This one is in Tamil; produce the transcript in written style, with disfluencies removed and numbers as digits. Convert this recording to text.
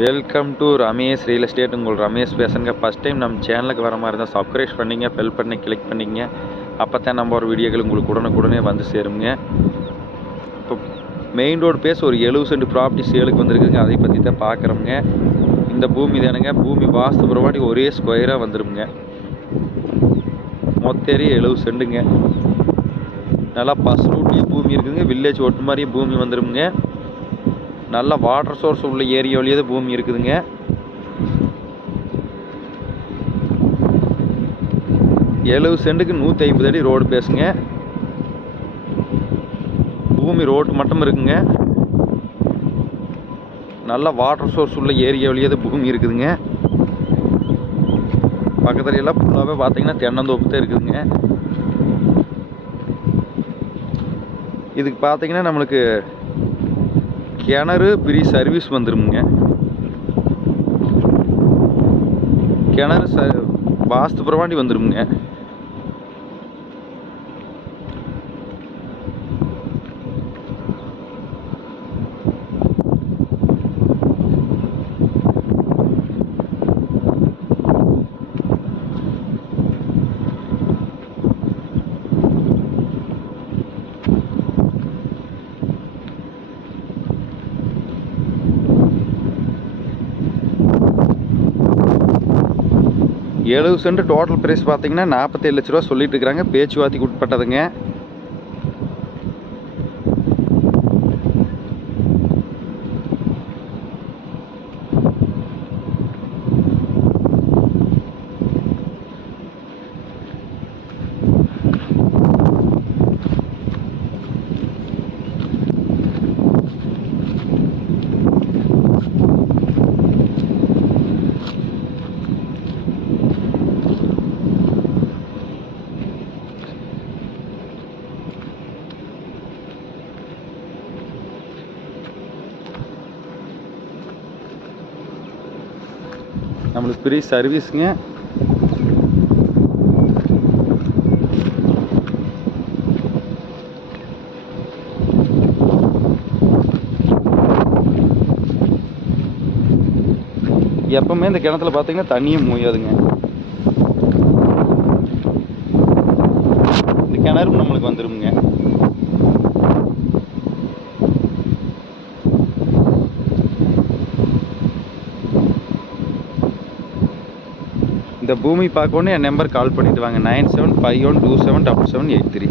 Welcome to Ramesh real estate. உங்கள் ரமேஷ் பேசுங்க. ஃபஸ்ட் டைம் நம்ம சேனலுக்கு வர மாதிரி இருந்தால் சப்ஸ்கிரைப் பண்ணிங்க, பெல் பண்ணி கிளிக் பண்ணிங்க. அப்போ தான் நம்ம ஒரு வீடியோக்கள் உங்களுக்கு உடனுக்குடனே வந்து சேருங்க. இப்போ மெயின் ரோடு பேஸ் ஒரு 70 சென்ட் ப்ராப்பர்ட்டி சேலுக்கு வந்துருக்குதுங்க. அதை பற்றி தான் பார்க்குறோங்க. இந்த பூமி தானுங்க. பூமி வாஸ்து புறவாட்டி ஒரே ஸ்கொயராக வந்துடுங்க. மொத்த ஏரியா 70 சென்ட்டுங்க. நல்லா பஸ் ரூட்லேயும் பூமி இருக்குதுங்க. வில்லேஜ் ஒட்டு மாதிரியே பூமி வந்துடுங்க. நல்ல வாட்டர் சோர்ஸ் உள்ள ஏரியா வழியே தான் பூமி இருக்குதுங்க. எழுபது சென்ட்டுக்கு 150 அடி ரோடு பேசுங்க. பூமி ரோடு மட்டும் இருக்குங்க. நல்ல வாட்டர் சோர்ஸ் உள்ள ஏரியா வழியே தான் பூமி இருக்குதுங்க. பக்கத்துல எல்லாம் ஃபுல்லாகவே பார்த்தீங்கன்னா தென்னந்தோப்பு தான் இருக்குதுங்க. இதுக்கு பார்த்தீங்கன்னா நம்மளுக்கு கிணறு ஃப்ரீ சர்வீஸ் வந்துருமுங்க. கிணறு வாஸ்து புறவாண்டி வந்துருமுங்க. எழுபது சென்ட் டோட்டல் ப்ரைஸ் பார்த்தீங்கன்னா 47 லட்ச ரூபா சொல்லிட்டு இருக்கிறாங்க. பேச்சுவார்த்தைக்கு உட்பட்டதுங்க. நம்மளுக்கு ஃப்ரீ சர்வீஸுங்க. எப்பவுமே இந்த கிணத்துல பார்த்தீங்கன்னா தண்ணியும் மூயாதுங்க. இந்த கிணறும் நம்மளுக்கு வந்துருமுங்க. இந்த பூமி பார்க்கணுன்னு என் நம்பர் கால் பண்ணிட்டு வாங்க. 9751277783.